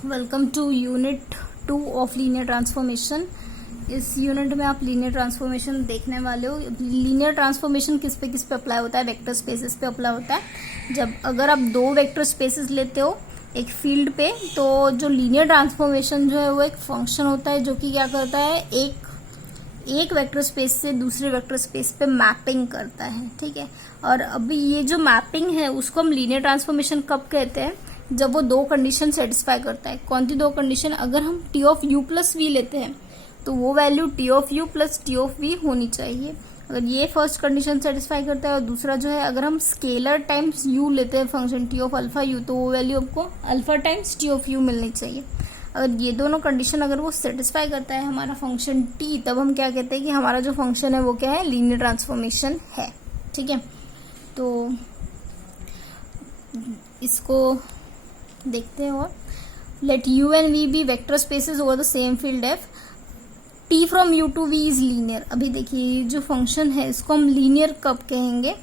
Welcome to unit 2 of linear transformation. इस unit में आप लीनियर ट्रांसफॉर्मेशन देखने वाले हो। लीनियर ट्रांसफॉर्मेशन किस पे अप्लाई होता है? वेक्टर स्पेसेस पे अप्लाई होता है। जब अगर आप दो वेक्टर स्पेसेस लेते हो एक फील्ड पे, तो जो लीनियर ट्रांसफॉर्मेशन जो है वो एक फंक्शन होता है जो कि क्या करता है, एक वेक्टर स्पेस से दूसरे वेक्टर स्पेस पे मैपिंग करता है। ठीक है, और अभी ये जो मैपिंग है उसको हम लीनियर ट्रांसफॉर्मेशन कब कहते हैं? जब वो दो कंडीशन सेटिस्फाई करता है। कौन सी दो कंडीशन? अगर हम T of you plus we लेते हैं तो वो value T of you plus T of v होनी चाहिए। अगर ये फर्स्ट कंडीशन सेटिस्फाई करता है, और दूसरा जो है अगर हम स्केलर टाइम्स यू लेते हैं function T of alpha you, तो वो वैल्यू आपको alpha times T of you मिलनी चाहिए। अगर ये दोनों कंडीशन अगर वो सेटिस्फाई करता है हमारा फंक्शन टी, तब हम क्या कहते हैं कि हमारा जो फंक्शन है वो क्या है? लीनियर ट्रांसफॉर्मेशन है। ठीक है, तो इसको देखते हैं। और let U and V be vector spaces over the same field F, T from U to V is linear. अभी देखिए जो फंक्शन है इसको हम लीनियर कब कहेंगे?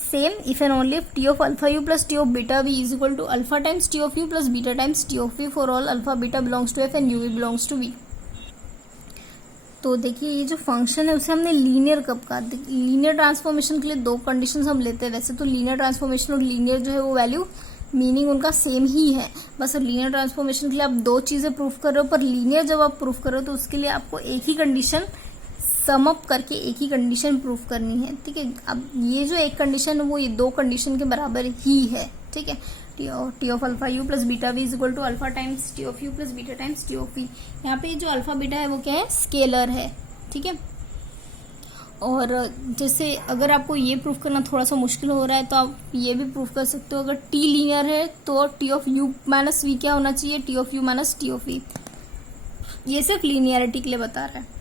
Same if and only if T of alpha u plus T of beta v is equal to alpha times T of you plus beta times T of v for all alpha beta belongs to F and u v belongs to V. तो देखिए ये जो function है उसे हमने linear कब कहा? Linear transformation के लिए दो कंडीशंस हम लेते हैं। वैसे तो लीनियर ट्रांसफॉर्मेशन और लीनियर जो है वो वैल्यू मीनिंग उनका सेम ही है, बस लीनियर ट्रांसफॉर्मेशन के लिए आप दो चीजें प्रूफ कर रहे हो, पर लीनियर जब आप प्रूफ कर रहे हो तो उसके लिए आपको एक ही कंडीशन सम अप करके एक ही कंडीशन प्रूफ करनी है। ठीक है, अब ये जो एक कंडीशन है वो ये दो कंडीशन के बराबर ही है। ठीक है, T of alpha u plus beta v is equal to alpha times T of you plus beta times T of v. यहाँ पे जो अल्फा बीटा है वो क्या है? स्केलर है। ठीक है, और जैसे अगर आपको ये प्रूफ करना थोड़ा सा मुश्किल हो रहा है तो आप ये भी प्रूफ कर सकते हो। अगर टी लीनियर है तो T of u minus v क्या होना चाहिए? T of u minus T of v. ये सिर्फ लीनियरिटी के लिए बता रहा है।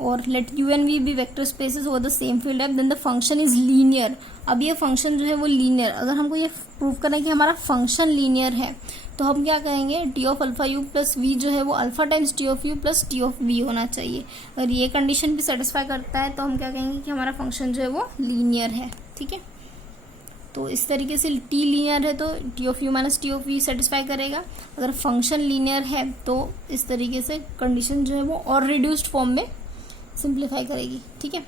और let U and V be vector spaces over the same field F, then the function is linear. अब ये फंक्शन जो है वो लीनियर, अगर हमको ये प्रूफ करना है कि हमारा फंक्शन लीनियर है तो हम क्या कहेंगे? T of alpha u plus v जो है वो alpha times T of you plus T of v होना चाहिए। अगर ये कंडीशन भी सेटिस्फाई करता है तो हम क्या कहेंगे कि हमारा फंक्शन जो है वो लीनियर है। ठीक है, तो इस तरीके से टी लीनियर है तो T of u minus T of v satisfy करेगा। अगर फंक्शन लीनियर है तो इस तरीके से कंडीशन जो है वो और रिड्यूस्ड फॉर्म में सिंप्लीफाई करेगी। ठीक है,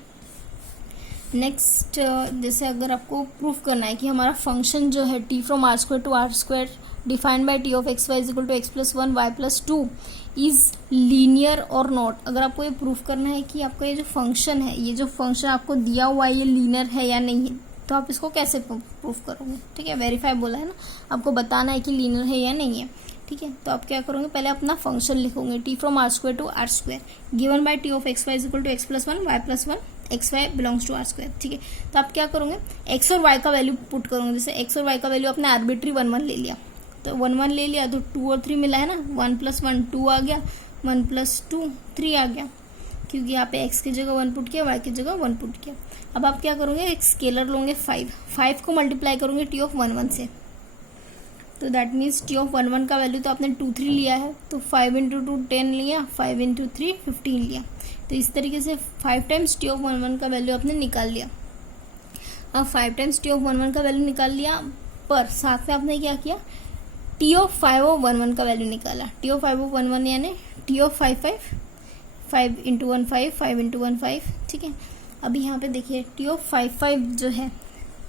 नेक्स्ट जैसे अगर आपको प्रूफ करना है कि हमारा फंक्शन जो है T from R square to R square defined by T of x y is equal to x plus one y plus two is linear और नॉट। अगर आपको ये प्रूफ करना है कि आपका ये जो फंक्शन है, ये जो फंक्शन आपको दिया हुआ है ये लीनियर है या नहीं है, तो आप इसको कैसे प्रूफ करोगे? ठीक है, वेरीफाई बोला है ना, आपको बताना है कि लीनियर है या नहीं है। ठीक है, तो आप क्या करोगे? पहले अपना फंक्शन लिखोगे T from R square to R square given by T of x y is equal to x plus one y plus one x y belongs to R square. ठीक है, तो आप क्या करोगे? एक्स और वाई का value put करोगे। जैसे एक्स और वाई का वैल्यू आपने आर्बिट्री 1 1 ले लिया, तो 1 1 ले लिया तो 2 और 3 मिला है ना, 1 प्लस 1 2 आ गया, 1 प्लस 2 3 आ गया, क्योंकि यहाँ पे x की जगह 1 पुट किया, y की जगह 1 पुट किया। अब आप क्या करोगे? एक स्केलर लोगे 5 को मल्टीप्लाई करोगे टी ऑफ 1 1 से, तो दैट मीन्स टी ऑफ 1 1 का वैल्यू तो आपने 2 3 लिया है, तो 5 इंटू 2 10 लिया, 5 इंटू 3 15 लिया। तो इस तरीके से 5 टाइम्स टी ऑफ 1 1 का वैल्यू आपने निकाल लिया। अब 5 टाइम्स टी ऑफ 1 1 का वैल्यू निकाल लिया, पर साथ में आपने क्या किया? टी ऑफ 5 ऑफ 1 1 का वैल्यू निकाला। टी ऑफ 5 ऑफ 1 1 यानी टी ऑफ 5 इंटू 1 5, 5 इंटू 1 5। ठीक है, अभी यहाँ पे देखिए टी ऑफ 5 जो है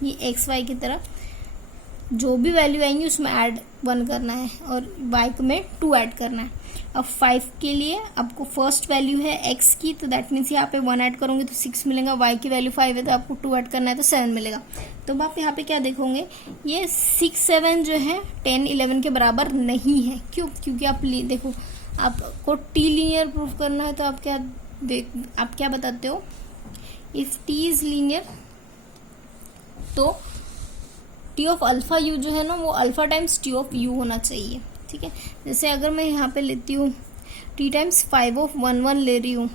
ये एक्स वाई की तरह जो भी वैल्यू आएंगी उसमें ऐड 1 करना है और y में 2 ऐड करना है। अब 5 के लिए आपको फर्स्ट वैल्यू है x की, तो दैट मीन्स यहाँ पे 1 ऐड करोगे तो 6 मिलेगा, y की वैल्यू 5 है तो आपको 2 ऐड करना है तो 7 मिलेगा। तो आप यहाँ पे क्या देखोगे? ये 6 7 जो है 10 11 के बराबर नहीं है। क्यों? क्योंकि आप देखो आपको टी लीनियर प्रूफ करना है तो आप क्या बताते हो? इफ टी इज लीनियर तो टी ऑफ अल्फा यू जो है ना वो alpha times T of you होना चाहिए। ठीक है, जैसे अगर मैं यहाँ पे लेती हूँ टी टाइम्स 5 ऑफ 1 1 ले रही हूँ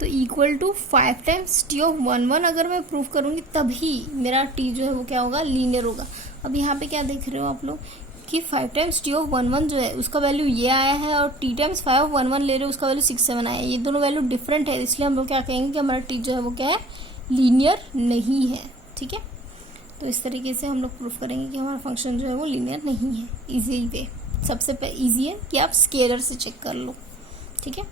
तो equal to 5 times T of 1 1 अगर मैं प्रूफ करूँगी तभी मेरा टी जो है वो क्या होगा? लीनियर होगा। अब यहाँ पे क्या देख रहे हो आप लोग कि 5 टाइम्स टी ऑफ 1 1 जो है उसका वैल्यू ये आया है, और टी टाइम्स 5 ऑफ 1 1 ले रहे हो उसका वैल्यू 6 7 आया है। ये दोनों वैल्यू डिफरेंट है, इसलिए हम लोग क्या कहेंगे कि हमारा टी जो है वो क्या है? लीनियर नहीं है। ठीक है, तो इस तरीके से हम लोग प्रूफ करेंगे कि हमारा फंक्शन जो है वो लीनियर नहीं है, इजी वे। सबसे इजी है कि आप स्केलर से चेक कर लो, ठीक है।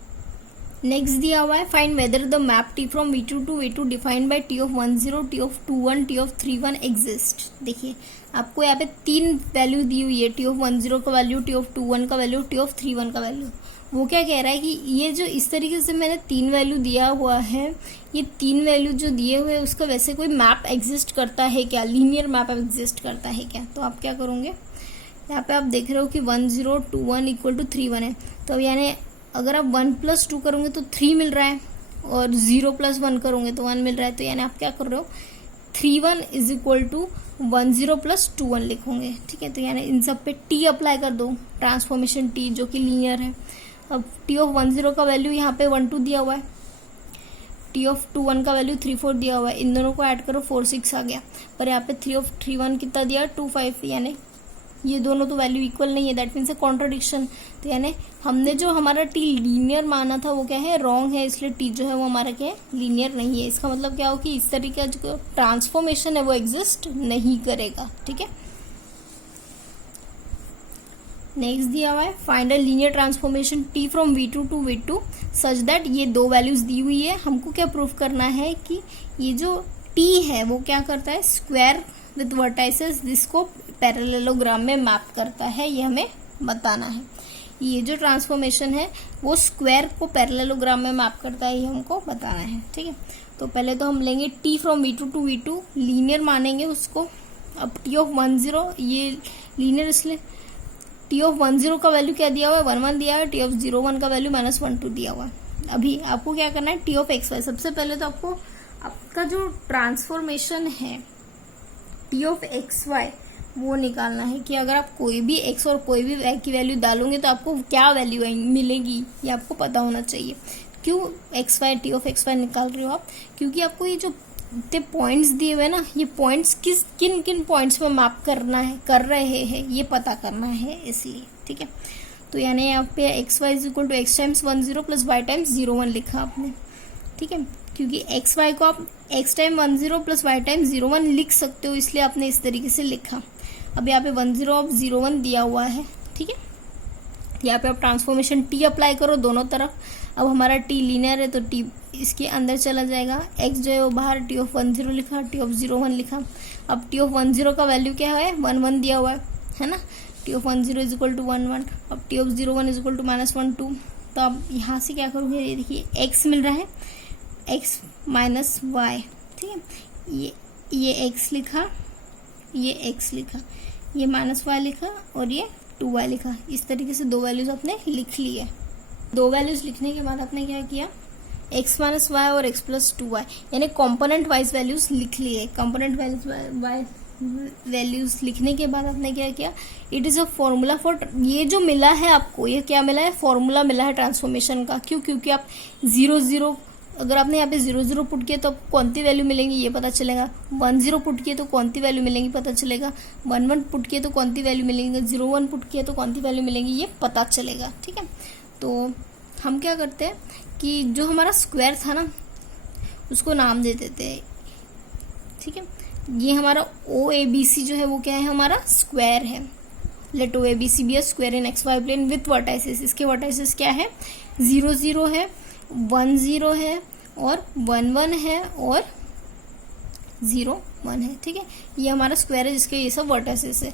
नेक्स्ट दिया हुआ है find whether the map T from V2 to V2 defined by T of 10, T of 21, T of 31 exist. देखिए आपको यहाँ पे 3 वैल्यू दी हुई है, T of 10 का वैल्यू, T of 21 का वैल्यू, T of 31 का वैल्यू। वो क्या कह रहा है कि ये जो इस तरीके से मैंने 3 वैल्यू दिया हुआ है, ये 3 वैल्यू जो दिए हुए हैं उसका वैसे कोई मैप एग्जिस्ट करता है क्या, लीनियर मैप एग्जिस्ट करता है क्या। तो आप क्या करोगे, यहाँ पे आप देख रहे हो कि 1021 इक्वल टू 31 है, तो यानी अगर आप 1 + 2 करोगे तो 3 मिल रहा है, और 0 + 1 करोगे तो 1 मिल रहा है। तो यानी आप क्या कर रहे हो, 31 इज इक्वल टू 10 + 21 लिखोगे, ठीक है। तो यानी इन सब पे टी अप्लाई कर दो, ट्रांसफॉर्मेशन टी जो कि लीनियर है। अब T of 10 का वैल्यू यहाँ पे 1 2 दिया हुआ है, T of 21 का वैल्यू 3 4 दिया हुआ है, इन दोनों को ऐड करो 4 6 आ गया। पर यहाँ पे 3 of 31 कितना दिया 2 5, यानी ये दोनों तो वैल्यू इक्वल नहीं है, दैट मीन्स ए कॉन्ट्रडिक्शन। तो यानी हमने जो हमारा टी लीनियर माना था वो क्या है, रॉन्ग है, इसलिए टी जो है वो हमारा क्या है, लीनियर नहीं है। इसका मतलब क्या हो कि इस तरीके का जो ट्रांसफॉर्मेशन है वो एग्जिस्ट नहीं करेगा, ठीक है। नेक्स्ट दिया हुआ है find a linear transformation T from V2 to V2 such that, ये 2 वैल्यूज दी हुई है, हमको क्या प्रूफ करना है कि ये जो टी है वो क्या करता है, स्क्वायर विथ वर्टाइसेस जिसको पैरेललोग्राम में मैप करता है, ये हमें बताना है। ये जो ट्रांसफॉर्मेशन है वो स्क्वायर को पैरेललोग्राम में मैप करता है, ये हमको बताना है, ठीक है। तो पहले तो हम लेंगे T from V2 to V2, linear मानेंगे उसको। अब T of 10 ये लीनियर, इसलिए T of 10 का वैल्यू क्या दिया हुआ है, 1 1 दिया है, T of 01 का वैल्यू -1 2 दिया हुआ है। अभी आपको क्या करना है, T of xy, सबसे पहले तो आपको आपका जो ट्रांसफॉर्मेशन है T of xy वो निकालना है कि अगर आप कोई भी x और कोई भी y की वैल्यू डालोगे तो आपको क्या वैल्यू मिलेगी, ये आपको पता होना चाहिए। क्यों xy T of xy निकाल रहे हो आप, क्योंकि आपको ये जो पॉइंट्स दिए हुए ना, ये पॉइंट्स किन किन पॉइंट्स में मैप कर रहे हैं ये पता करना है, इसलिए, ठीक है। तो यानी यहाँ पे xy is equal to x times 10 plus y times 01 लिखा आपने, ठीक है। क्योंकि xy को आप x time 10 plus y time 01 लिख सकते हो, इसलिए आपने इस तरीके से लिखा। अब यहाँ पे 10 और 01 दिया हुआ है, ठीक है। यहाँ पे आप ट्रांसफॉर्मेशन टी अप्लाई करो दोनों तरफ। अब हमारा टी लीनियर है तो टी इसके अंदर चला जाएगा, x जो है वो बाहर, T of 10 लिखा, T of 01 लिखा। अब T of 10 का वैल्यू क्या है, 1 1 दिया हुआ है ना, T of 10 is equal to 1 1। अब T of 01 is equal to -1 2। तो अब यहाँ से क्या करोगे, ये देखिए x मिल रहा है, x माइनस y, ठीक है। ये x लिखा, ये x लिखा, ये -y लिखा और ये 2y लिखा। इस तरीके से 2 वैल्यूज आपने लिख ली है। 2 वैल्यूज लिखने के बाद आपने क्या किया, x माइनस वाई और x प्लस 2y, यानी कॉम्पोनेंट वाइज वैल्यूज लिख लिए। कॉम्पोनेंट वैल्यूज लिखने के बाद आपने क्या किया, it is a formula for, ये जो मिला है आपको, ये क्या मिला है, फॉर्मूला मिला है ट्रांसफॉर्मेशन का। क्यों, क्योंकि आप 0 0, अगर आपने यहाँ पे 0 0 पुट किया तो आपको कौन सी वैल्यू मिलेंगी ये पता चलेगा, 1 0 पुट किए तो कौन सी वैल्यू मिलेंगी पता चलेगा, 1 1 पुट किए तो कौन सी वैल्यू मिलेंगी, 0 1 पुट किए तो कौन सी वैल्यू मिलेंगी, ये पता चलेगा, ठीक है। तो हम क्या करते हैं कि जो हमारा स्क्वायर था ना उसको नाम दे देते हैं, ठीक है। ये हमारा OABC जो है वो क्या है, हमारा स्क्वायर है। Let OABC be a square in XY plane with vertices. इसके वर्टाइसेस क्या है, 0 0 है, 1 0 है और 1 1 है और 0 1 है, ठीक है। ये हमारा स्क्वायर है जिसके ये सब वर्टाइसेस है,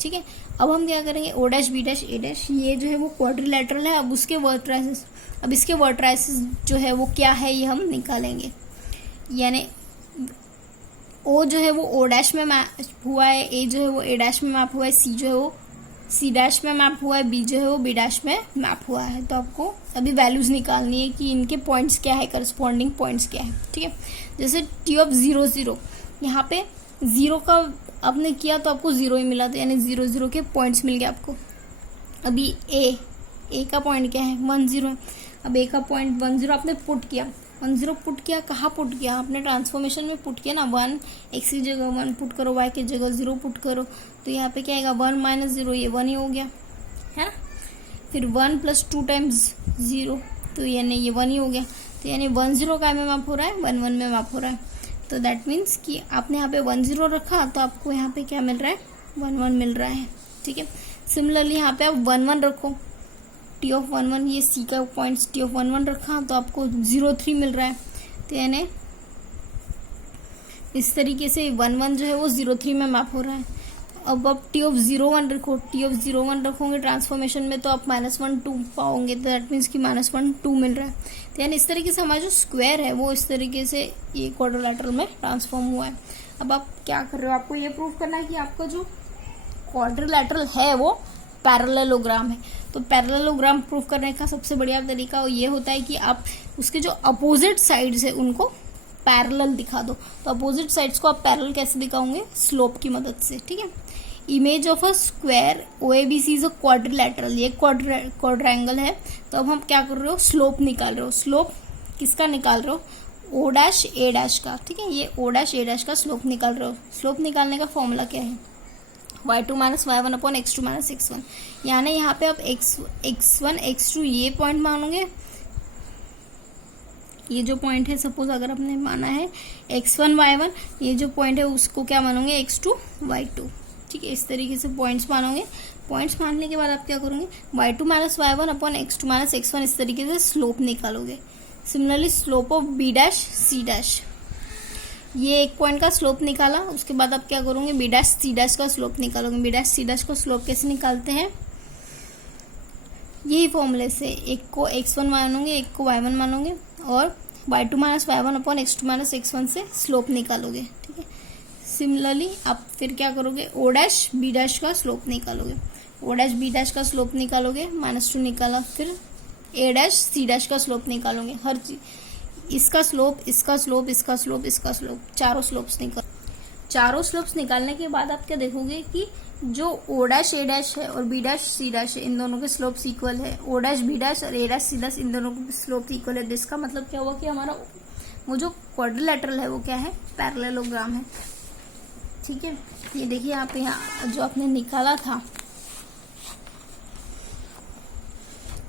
ठीक है। अब हम क्या करेंगे, O dash B dash A dash, ये जो है वो क्वाड्रिलेटरल है। अब उसके वर्टाइसेस, अब इसके वर्टाइसेस जो है वो क्या है ये हम निकालेंगे। यानी O जो है वो O डैश में मैप हुआ है, A जो है वो A डैश में मैप हुआ है, C जो है वो C डैश में मैप हुआ है, B जो है वो B डैश में मैप हुआ है। तो आपको अभी वैल्यूज निकालनी है कि इनके पॉइंट्स क्या है, करस्पॉन्डिंग पॉइंट्स क्या है, ठीक है। जैसे T ऑफ 0 0, यहाँ पे 0 का आपने किया तो आपको 0 ही मिला, तो यानी 0 0 के पॉइंट्स मिल गए आपको। अभी A का पॉइंट क्या है, 1 0। अब A का पॉइंट 1 0 आपने पुट किया, 1 0 पुट किया, कहाँ पुट किया आपने, ट्रांसफॉर्मेशन में पुट किया ना। 1 x की जगह 1 पुट करो, y की जगह 0 पुट करो, तो यहाँ पे क्या आएगा, 1 माइनस 0, ये 1 ही हो गया है ना। फिर 1 प्लस 2 टाइम्स 0, तो यानी ये 1 ही हो गया। तो यानी 1 0 का में मैप हो रहा है, 1 1 में मैप हो रहा है। तो दैट मीन्स कि आपने यहाँ पे 1 0 रखा तो आपको यहाँ पे क्या मिल रहा है, 1 1 मिल रहा है, ठीक है। सिमिलरली यहाँ पे आप 1 1 रखो, टी ऑफ 1 1, ये सी का पॉइंट्स टी ऑफ 1 1 रखा तो आपको 0 3 मिल रहा है। तो यानी इस तरीके से 1 1 जो है वो 0 3 में मैप हो रहा है। अब आप टी ऑफ 0 1 रखो, टी ऑफ 0 1 रखोगे ट्रांसफॉर्मेशन में तो आप -1 2 पाओगे, तो दैट मीन्स कि -1 2 मिल रहा है। तो यानी इस तरीके से हमारा जो स्क्वायर है वो इस तरीके से ये क्वाड्रिलेटरल में ट्रांसफॉर्म हुआ है। अब आप क्या कर रहे हो, आपको ये प्रूव करना है कि आपका जो क्वाड्रिलेटरल है वो पैरेललोग्राम है। तो पैरेललोग्राम प्रूव करने का सबसे बढ़िया तरीका ये होता है कि आप उसके जो अपोजिट साइड्स है उनको पैरेलल दिखा दो। तो अपोजिट साइड्स को आप पैरेलल कैसे दिखाओगे, स्लोप की मदद से, ठीक है। Image of a square OABC is a quadrilateral, ये क्वाड्रेंगल है। तो अब हम क्या कर रहे हो, स्लोप निकाल रहे हो। स्लोप किसका निकाल रहे हो, O डैश A डैश का, ठीक है। ये O डैश A डैश का स्लोप निकाल रहे हो। स्लोप निकालने का फॉर्मूला क्या है, y2 - y1 upon x2 - x1। यानी यहाँ पे आप x1 x2 ये पॉइंट मानोगे, ये जो पॉइंट है सपोज अगर आपने माना है x1 y1, ये जो पॉइंट है उसको क्या मानोगे, x2 y2, ठीक है। इस तरीके से पॉइंट्स मानोगे। पॉइंट्स मानने के बाद आप क्या करोगे, y2 - y1 upon x2 - x1 इस तरीके से स्लोप निकालोगे। Similarly slope of b dash c dash, ये एक पॉइंट का स्लोप निकाला, उसके बाद आप क्या करोगे, b डैश c डैश का स्लोप निकालोगे। b डैश c डैश का स्लोप कैसे निकालते हैं, यही फॉर्मूले से, एक को x1 मानोगे, एक को y1 मानोगे और y2 - y1 upon x2 - x1 से स्लोप निकालोगे, ठीक है। सिमिलरली आप फिर क्या करोगे, o डैश b डैश का स्लोप निकालोगे, o डैश b डैश का स्लोप निकालोगे, -2 निकाला, फिर a डैश c डैश का स्लोप निकालोगे। हर चीज इसका स्लोप, इसका स्लोप, इसका स्लोप, इसका स्लोप, चारों स्लोप्स निकालने के बाद आप क्या देखोगे कि जो O डैश A डैश है और B डैश C डैश है इन दोनों के स्लोप्स इक्वल है। O डैश B डैश और A dash C dash in दोनों के स्लोप इक्वल है। जिसका मतलब क्या हुआ कि हमारा वो जो क्वाड्रिलेटरल है वो क्या है, पैरेललोग्राम है, ठीक है। ये देखिए आप यहाँ जो आपने निकाला था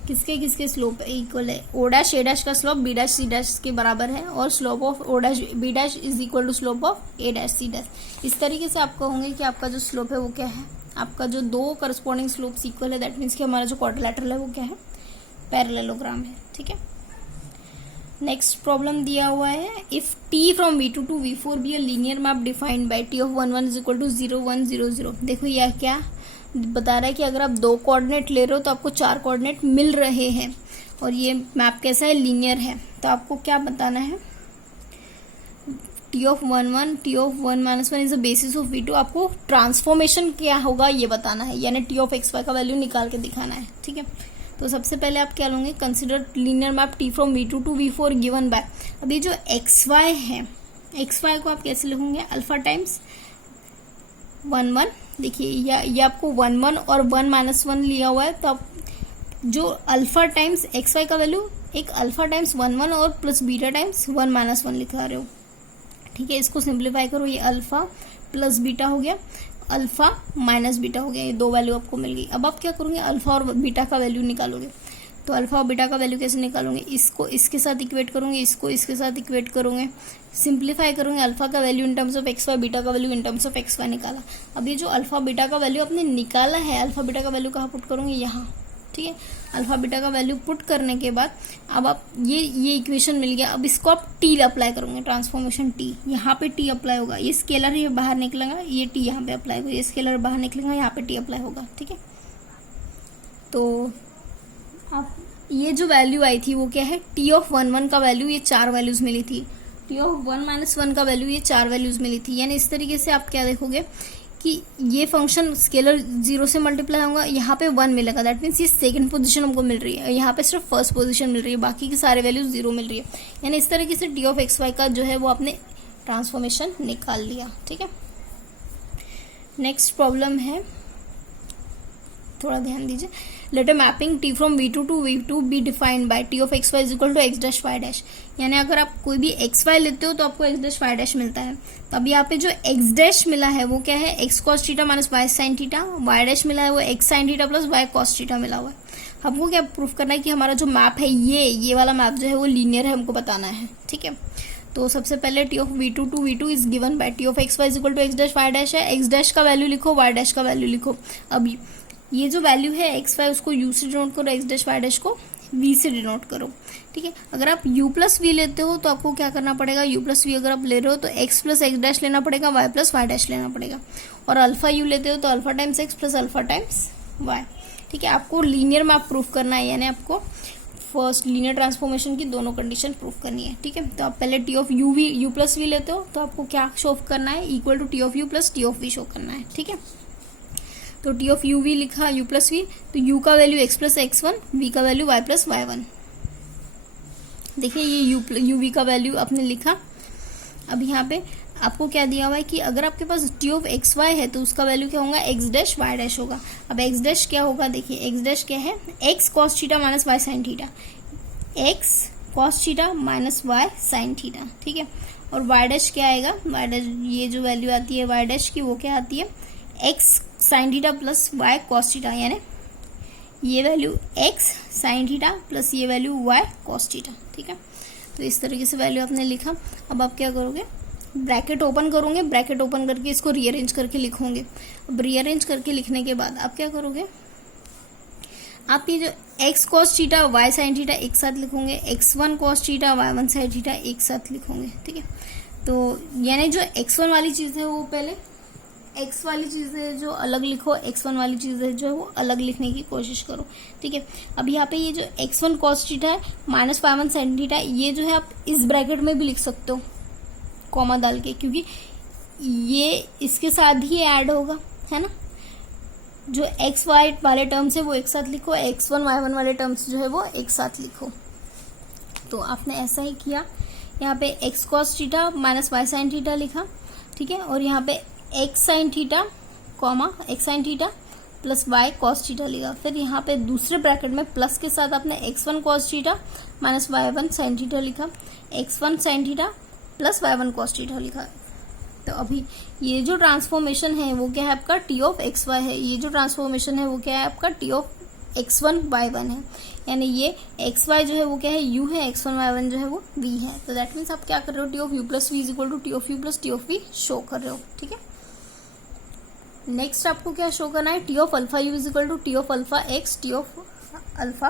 किसके स्लोप इक्वल है, O डैश A डैश का slope B dash C dash के बराबर है और slope of O dash B dash is equal to slope of A dash C dash. इस तरीके से आप कहोगे कि आपका जो स्लोप है वो क्या है, आपका जो दो करस्पॉन्डिंग स्लोप्स इक्वल है, दैट मीन्स कि हमारा जो क्वाड्रिलेटरल है वो क्या है, पैरेललोग्राम है, ठीक है। नेक्स्ट प्रॉब्लम दिया हुआ है, if T from V2 to V4 be a linear map defined by T of 1 1 is equal to 0 1 0 0। देखो यह क्या बता रहा है कि अगर आप 2 कोऑर्डिनेट ले रहे हो तो आपको 4 कोऑर्डिनेट मिल रहे हैं और ये मैप कैसा है, लीनियर है। तो आपको क्या बताना है, T of 1 1 T of 1 - 1 is the basis of V2। आपको ट्रांसफॉर्मेशन क्या होगा ये बताना है, यानी T ऑफ XY का वैल्यू निकाल के दिखाना है, ठीक है। तो सबसे पहले आप क्या लोगे, consider linear map T from V2 to V4 given by. अब ये जो XY है, XY को आप कैसे लिखोगे, अल्फा टाइम्स 1 1। देखिए ये आपको 1 1 और 1 - 1 लिया हुआ है, तो आप जो अल्फा टाइम्स XY का वैल्यू एक अल्फा टाइम्स 1 1 और प्लस बीटा टाइम्स 1 - 1 लिखा रहे हो, ठीक है। इसको सिंप्लीफाई करो, ये अल्फा प्लस बीटा हो गया, अल्फा माइनस बीटा हो गया, ये 2 वैल्यू आपको मिल गई। अब आप क्या करोगे, अल्फा और बीटा का वैल्यू निकालोगे। तो अल्फा और बीटा का वैल्यू कैसे निकालोगे, इसको इसके साथ इक्वेट करोगे, इसको इसके साथ इक्वेट करोगे, सिंप्लीफाई करोगे, अल्फा का value in terms of XY, beta का value in terms of XY निकाला। अब ये जो अल्फा बीटा का वैल्यू आपने निकाला है, अल्फा बीटा का वैल्यू कहाँ पुट करोगे, यहाँ, ठीक है। अल्फा बीटा का वैल्यू पुट करने के बाद अब आप ये इक्वेशन मिल गया। अब इसको आप T अप्लाई करोगे, ट्रांसफॉर्मेशन T, यहाँ पे T अप्लाई होगा, ये स्केलर ये बाहर निकलेगा, ये T यहाँ पे अप्लाई होगा, ये स्केलर बाहर निकलेगा, यहाँ पे T अप्लाई होगा, ठीक है। तो आप ये जो वैल्यू आई थी वो क्या है, T ऑफ 1 1 का वैल्यू, ये 4 वैल्यूज मिली थी, T ऑफ 1 - 1 का वैल्यू, ये 4 वैल्यूज मिली थी। यानी इस तरीके से आप क्या देखोगे कि ये फंक्शन स्केलर 0 से मल्टीप्लाई होगा, यहाँ पे 1 मिलेगा, दैट मीन्स ये सेकंड पोजीशन हमको मिल रही है, यहाँ पे सिर्फ फर्स्ट पोजीशन मिल रही है, बाकी के सारे वैल्यूज 0 मिल रही है। यानी इस तरीके से T ऑफ XY का जो है वो आपने ट्रांसफॉर्मेशन निकाल लिया, ठीक है। नेक्स्ट प्रॉब्लम है, थोड़ा ध्यान दीजिए, let a mapping T from V2 to V2 be defined by T of XY is equal to X dash Y dash. यानी अगर आप कोई भी XY लेते हो तो आपको X डैश Y डैश मिलता है। तो अब यहाँ पे जो X डैश मिला है वो क्या है, X cos theta minus Y sin theta, Y dash मिला है वो X sin theta plus Y cos theta मिला हुआ है। हमको क्या प्रूफ करना है कि हमारा जो मैप है ये वाला मैप जो है वो लीनियर है, हमको बताना है, ठीक है। तो सबसे पहले T of V2 to V2 is given by T of XY is equal to X dash Y dash है, X डैश का वैल्यू लिखो, Y डैश का वैल्यू लिखो। अब ये जो वैल्यू है एक्स वाई उसको यू से डिनोट करो, एक्स डैश वाई डैश को वी से डिनोट करो, ठीक है। अगर आप u प्लस वी लेते हो तो आपको क्या करना पड़ेगा, u प्लस वी अगर आप ले रहे हो तो x प्लस एक्स डैश लेना पड़ेगा, y प्लस वाई डैश लेना पड़ेगा। और अल्फा u लेते हो तो alpha times x plus alpha times y, ठीक है। आपको लीनियर में आप प्रूफ करना है, यानी आपको फर्स्ट लीनियर ट्रांसफॉर्मेशन की दोनों कंडीशन प्रूफ करनी है, ठीक है। तो आप पहले T of you plus we लेते हो तो आपको क्या शो करना है, equal to T of you plus T of we show करना है, ठीक है। तो टी ऑफ यू वी लिखा, यू प्लस वी, तो यू का value X plus X one, V का value Y plus Y one. देखिए ये यू वी का वैल्यू आपने लिखा। अब यहाँ पे आपको क्या दिया हुआ है कि अगर आपके पास टी ऑफ एक्स वाई है तो उसका वैल्यू क्या होगा, एक्स डैश वाई डैश होगा। अब एक्स डैश क्या होगा, देखिए एक्स डैश क्या है, x cos theta minus y sine theta, x cos theta minus y sine theta, ठीक है। और वाई डैश क्या आएगा, वाई डैश ये जो वैल्यू आती है वाई डैश की वो क्या आती है, x sine theta plus y cos theta, यानी ये value x sine theta plus ये वैल्यू वाई कॉस थीटा, ठीक है। तो इस तरीके से वैल्यू आपने लिखा। अब आप क्या करोगे, ब्रैकेट ओपन करोगे, ब्रैकेट ओपन करके इसको रीअरेंज करके लिखोगे। अब रीअरेंज करके लिखने के बाद आप क्या करोगे, आप ये जो x cos theta y sine theta एक साथ लिखोगे, x one cos theta y one sine theta एक साथ लिखोगे, ठीक है। तो यानी जो एक्स वन वाली चीज़ है वो पहले एक्स वाली चीज़ें जो अलग लिखो, एक्स वन वाली चीज़ें जो है वो अलग लिखने की कोशिश करो, ठीक है। अब यहाँ पे ये जो एक्स वन कॉस थीटा है minus y one sine theta, ये जो है आप इस ब्रैकेट में भी लिख सकते हो कॉमा डाल के, क्योंकि ये इसके साथ ही ऐड होगा, है ना। जो एक्स वाई वाले टर्म्स है वो एक साथ लिखो, एक्स वन वाई वन वाले टर्म्स जो है वो एक साथ लिखो। तो आपने ऐसा ही किया, यहाँ पे x cos theta minus y sine theta लिखा, ठीक है। और यहाँ पे x sine theta comma x sine theta plus y cos theta लिखा। फिर यहाँ पे दूसरे ब्रैकेट में प्लस के साथ आपने x one cos theta minus y one sine theta लिखा, x one sine theta plus Y one cos theta लिखा। तो अभी ये जो ट्रांसफॉर्मेशन है वो क्या है आपका, टी ऑफ एक्स वाई है। ये जो ट्रांसफॉर्मेशन है वो क्या है आपका, T of x one y one है। यानी ये एक्स वाई जो है वो क्या है, यू है, एक्स वन वाई वन जो है वो वी है। तो दैट मीन्स आप क्या कर रहे हो, T of you plus v is equal to T of you plus T of we show कर रहे हो, ठीक है। नेक्स्ट आपको क्या शो करना है, T of alpha u is equal to T of alpha x T of alpha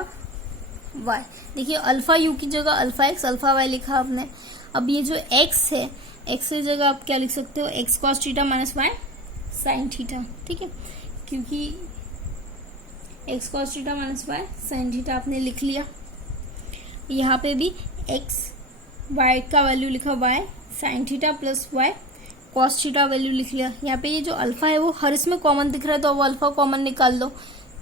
y. देखिए अल्फा यू की जगह अल्फा एक्स अल्फा वाई लिखा आपने। अब ये जो एक्स है, एक्स की जगह आप क्या लिख सकते हो, x cos theta minus y sine theta, ठीक है। क्योंकि x cos theta minus y sine theta आपने लिख लिया। यहाँ पे भी एक्स वाई का वैल्यू लिखा, y sine theta plus y cos theta value लिख लिया। यहाँ पे ये जो अल्फा है वो हर इसमें कॉमन दिख रहा है तो वो अल्फा कॉमन निकाल दो,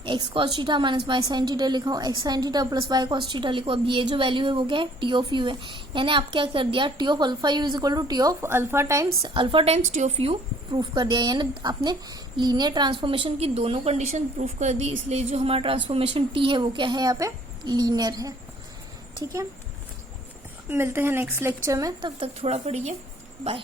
x cos theta minus y sine theta लिखो, x sine theta plus y cos theta लिखो। अब ये जो वैल्यू है वो क्या है, टी ऑफ यू है। यानी आप क्या कर दिया, T of alpha u is equal to T of alpha times T of u proof कर दिया। यानी आपने लीनियर ट्रांसफॉर्मेशन की दोनों कंडीशन प्रूफ कर दी, इसलिए जो हमारा ट्रांसफॉर्मेशन टी है वो क्या है, यहाँ पे लीनियर है, ठीक है। मिलते हैं नेक्स्ट लेक्चर में, तब तक थोड़ा पढ़िए, बाय।